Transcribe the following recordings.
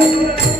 Thank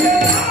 Yeah.